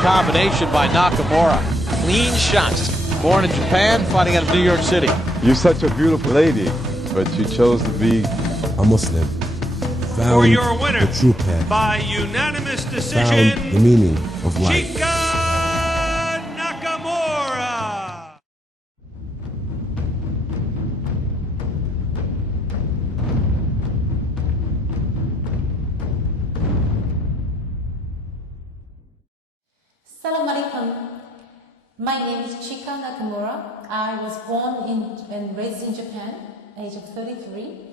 combination by Nakamura. Clean shots. Born in Japan, fighting out of New York City. You're such a beautiful lady, but you chose to be a Muslim. For your winner, the true path. By unanimous decision, Found the meaning of life. Chika Nakamura. Assalamu alaikum. My name is Chika Nakamura. I was born and raised in Japan, age of 33.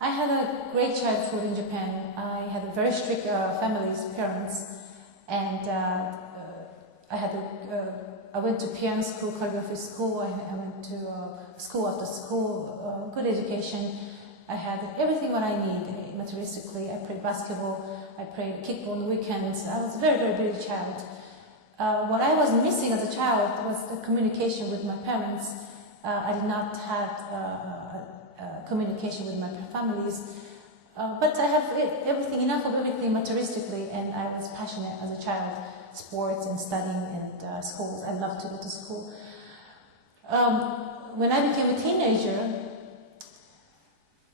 I had a great childhood in Japan. I had a very strict parents, and I went to piano school, choreography school. I went to school after school, good education. I had everything what I need materialistically. I played basketball, I played kickball on the weekends. I was a very, very busy child. What I was missing as a child was the communication with my parents. I did not have communication with my families, but I have enough of everything materialistically, and I was passionate as a child, sports and studying and schools. I loved to go to school. When I became a teenager,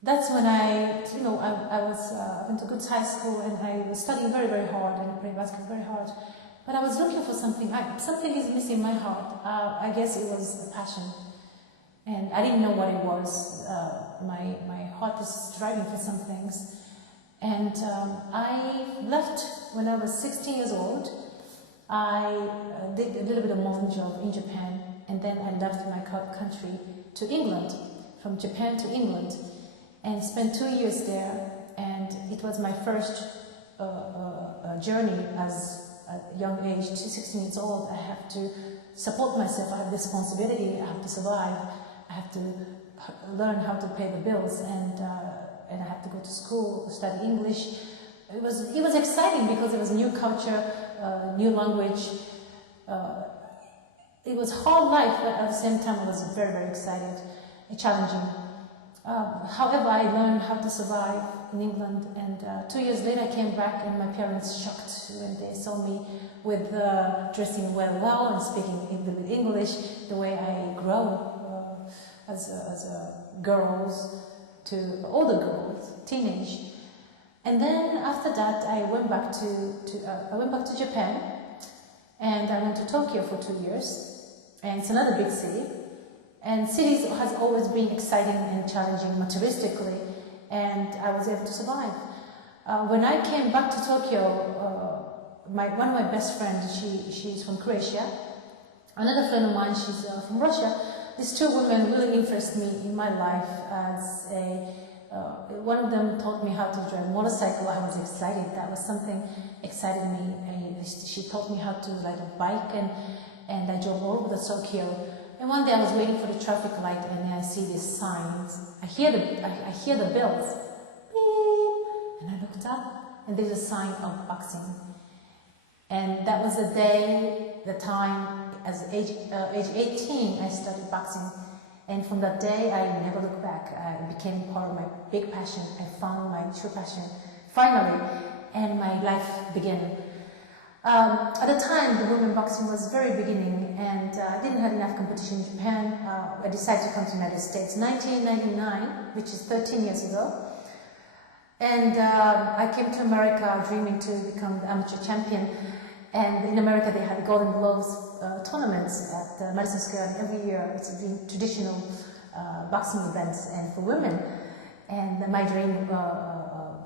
that's when I went to good high school, and I was studying very, very hard and playing basketball very hard. But I was looking for something. Something is missing in my heart. I guess it was a passion. And I didn't know what it was. My heart is striving for some things. And I left when I was 16 years old. I did a little bit of modeling job in Japan. And then I left my country to England, from Japan to England. And spent 2 years there. And it was my first journey as a young age, 16 years old. I have to support myself. I have responsibility. I have to survive. I have to learn how to pay the bills, and I have to go to school, study English. It was exciting because it was new culture, new language. It was hard life, but at the same time I was very, very excited, challenging. However, I learned how to survive in England, and 2 years later I came back, and my parents shocked when they saw me with dressing well and speaking a little bit English, the way I grow as girls to older girls, teenage. And then after that I went back to Japan, and I went to Tokyo for 2 years, and it's another big city. And cities has always been exciting and challenging materialistically, and I was able to survive. When I came back to Tokyo, one of my best friends, she's from Croatia. Another friend of mine, she's from Russia. These two women really influenced me in my life as one of them taught me how to drive a motorcycle. I was excited. That was something excited me. She taught me how to ride a bike, and I drove all over the Tokyo. And one day I was waiting for the traffic light, and I see these signs. I hear the bells, beep, and I looked up, and there's a sign of boxing. And that was the time, as age 18, I started boxing. And from that day, I never looked back. It became part of my big passion. I found my true passion, finally, and my life began. At the time, the women boxing was very beginning, and I didn't have enough competition in Japan. I decided to come to the United States, 1999, which is 13 years ago. And I came to America dreaming to become the amateur champion. And in America, they had the Golden Gloves tournaments at Madison Square Garden every year. It's been traditional boxing events and for women. And my dream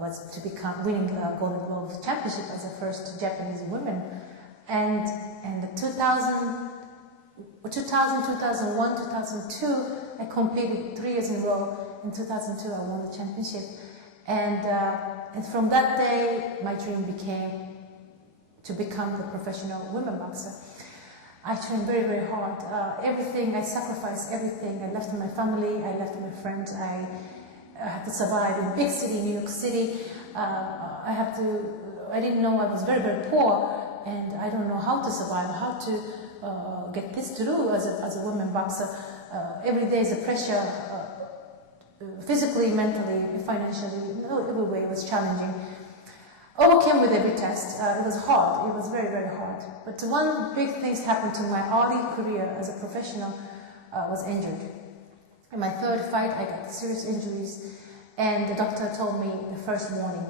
was to winning Golden Glove Championship as the first Japanese woman. And the 2000, 2001, 2002, I competed 3 years in a row. In 2002, I won the championship. And from that day, my dream became to become the professional women boxer. I trained very, very hard. Everything, I sacrificed everything. I left my family, I left my friends. I had to survive in big city, New York City. I didn't know, I was very, very poor, and I don't know how to survive, how to get this to do as a woman boxer. Every day is a pressure, physically, mentally, financially, every way it was challenging. overcame with every test. It was hard. It was very, very hard. But one big thing happened to my early career as a professional. Was injured. In my third fight, I got serious injuries, and the doctor told me the first morning,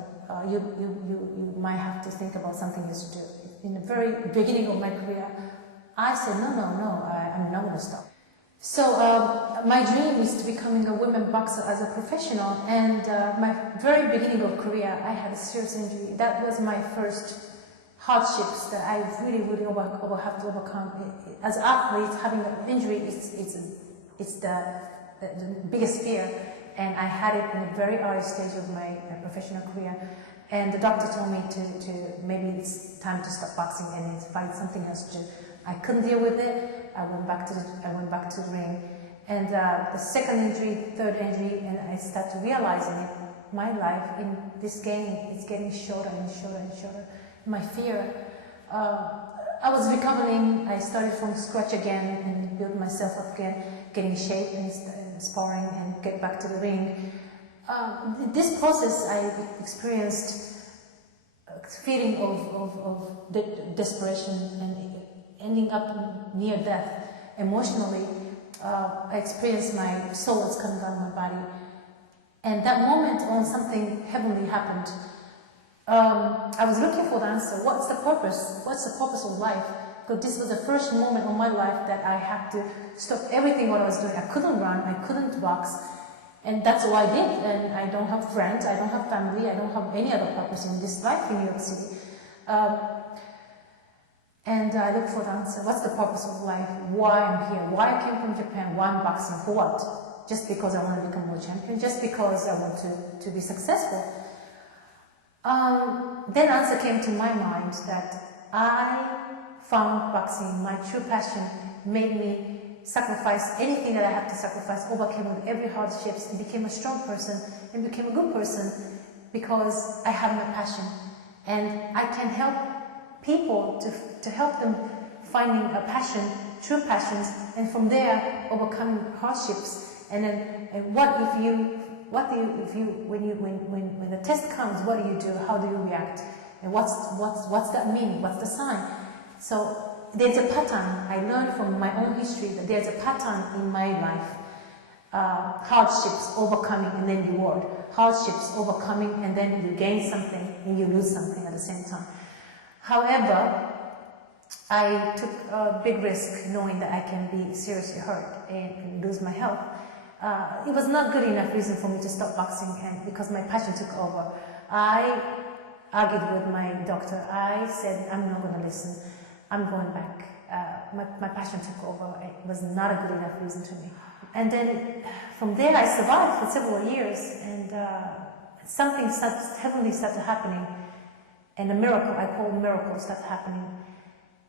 you might have to think about something else to do. In the very beginning of my career, I said, no, I'm not going to stop. So my dream is to becoming a women boxer as a professional, and my very beginning of career, I had a serious injury. That was my first hardships that I really have to overcome. As an athlete, having an injury it's the biggest fear, and I had it in a very early stage of my professional career. And the doctor told me to maybe it's time to stop boxing and find something else to do. I couldn't deal with it. I went back to the ring, and the second injury, third injury, and I started realizing it. My life in this game is getting shorter and shorter and shorter. My fear. I was recovering. I started from scratch again and built myself up again, getting shape and sparring and get back to the ring. This process, I experienced a feeling of desperation and ending up near death. Emotionally, I experienced my soul was coming out of my body, and that moment when something heavenly happened. I was looking for the answer. What's the purpose? What's the purpose of life? Because this was the first moment of my life that I had to stop everything what I was doing. I couldn't run, I couldn't box, and that's what I did. And I don't have friends, I don't have family, I don't have any other purpose in this life in New York City. And I looked for the answer. What's the purpose of life? Why I'm here? Why I came from Japan? Why I'm boxing? For what? Just because I want to become world champion? Just because I want to be successful? Then answer came to my mind that I found boxing, my true passion, made me sacrifice anything that I had to sacrifice, overcame with every hardships, and became a strong person and became a good person because I have my passion, and I can help people to help them finding a passion, true passions, and from there overcoming hardships. And then when the test comes, what do? How do you react? And what's that mean? What's the sign? So there's a pattern. I learned from my own history that there's a pattern in my life. Hardships, overcoming, and then reward. Hardships, overcoming, and then you gain something and you lose something at the same time. However, I took a big risk knowing that I can be seriously hurt and lose my health. It was not good enough reason for me to stop boxing, and because my passion took over. I argued with my doctor. I said, I'm not going to listen. I'm going back. My passion took over. It was not a good enough reason to me. And then from there I survived for several years, and something heavenly started happening, and a miracle, I call it miracle, started happening.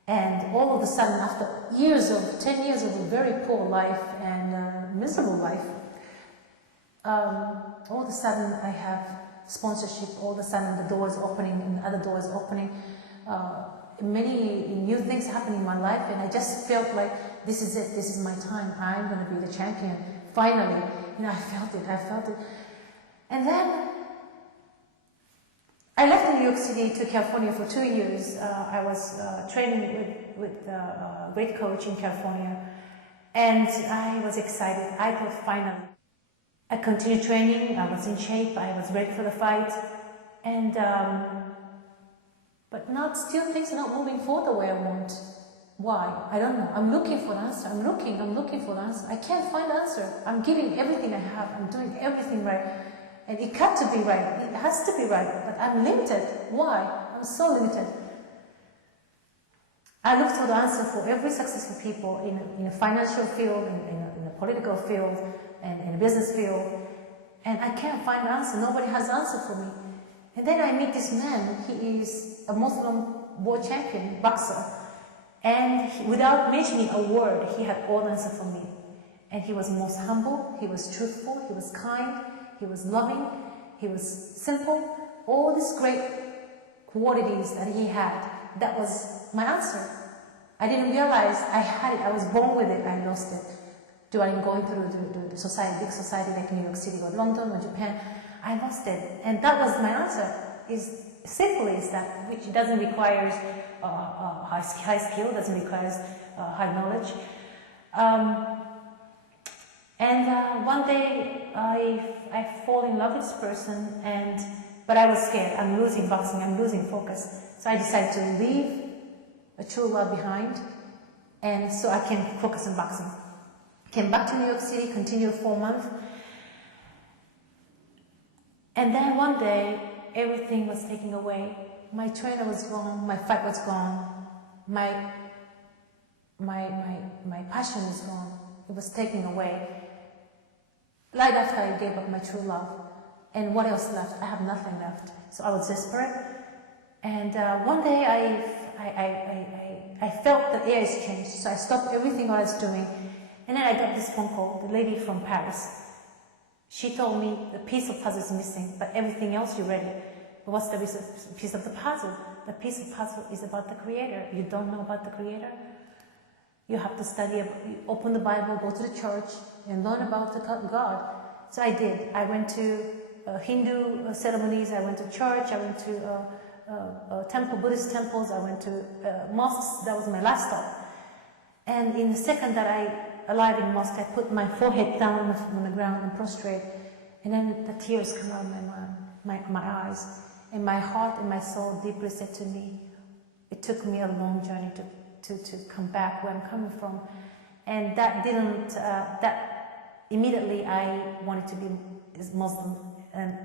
And all of a sudden, after 10 years of a very poor life and miserable life, all of a sudden I have sponsorship, all of a sudden the doors opening and other doors opening. Many new things happen in my life, and I just felt like this is it, this is my time, I'm going to be the champion. Finally, I felt it. And then I left New York City to California for 2 years. I was training with a great coach in California, and I was excited. I thought finally. I continued training, I was in shape, I was ready for the fight, and but still things are not moving forward the way I want. Why? I don't know. I'm looking for the answer. I'm looking for the answer. I can't find the answer. I'm giving everything I have. I'm doing everything right. And it got to be right. It has to be right. But I'm limited. Why? I'm so limited. I look for the answer for every successful people in a financial field, in a political field, and in a business field. And I can't find the answer. Nobody has the answer for me. And then I meet this man. He is a Muslim world champion boxer. And without mentioning a word, he had all the answer for me. And he was most humble, he was truthful, he was kind, he was loving, he was simple. All these great qualities that he had, that was my answer. I didn't realize I had it, I was born with it, I lost it. During going through the society, big society like New York City or London or Japan, I lost it. And that was my answer. is simple is that, which doesn't require high skill, doesn't require high knowledge. One day I fall in love with this person, but I was scared. I'm losing boxing. I'm losing focus. So I decided to leave a true love behind, and so I can focus on boxing. Came back to New York City, continued 4 months, and then one day everything was taken away. My trainer was gone. My fight was gone. My passion was gone. It was taken away. Right after I gave up my true love, and what else left? I have nothing left. So I was desperate, and one day I felt the air is changed. So I stopped everything I was doing, and then I got this phone call. The lady from Paris. She told me the piece of puzzle is missing, but everything else you're ready. But what's the piece of the puzzle? The piece of puzzle is about the Creator. You don't know about the Creator? You have to study, open the Bible, go to the church, and learn about God. So I did. I went to Hindu ceremonies, I went to church, I went to Buddhist temples, I went to mosques. That was my last stop. And in the second that I arrived in mosque, I put my forehead down on the ground and prostrate, and then the tears come out of my eyes, and my heart and my soul deeply said to me, it took me a long journey to come back where I'm coming from, and that didn't. That immediately I wanted to be Muslim, and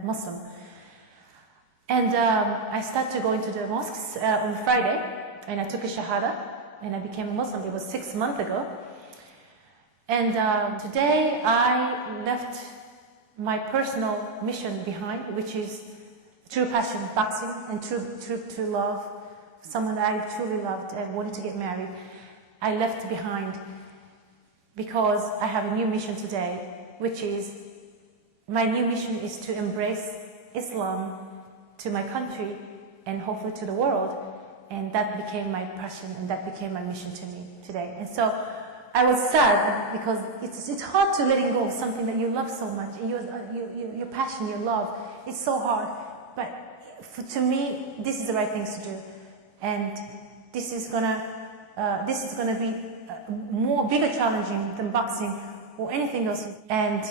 I started going to the mosques on Friday, and I took a shahada, and I became a Muslim. It was 6 months ago, and today I left my personal mission behind, which is true passion, boxing, and true love. Someone that I truly loved and wanted to get married, I left behind because I have a new mission today, which is, my new mission is to embrace Islam to my country and hopefully to the world. And that became my passion, and that became my mission to me today. And so I was sad because it's hard to letting go of something that you love so much, and your passion, your love. It's so hard. But to me, this is the right thing to do. And this is gonna be bigger challenging than boxing or anything else. And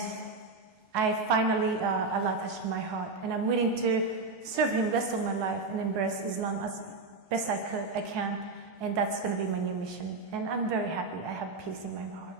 I finally, Allah touched my heart, and I'm willing to serve Him the rest of my life and embrace Islam as best I can. And that's gonna be my new mission. And I'm very happy. I have peace in my heart.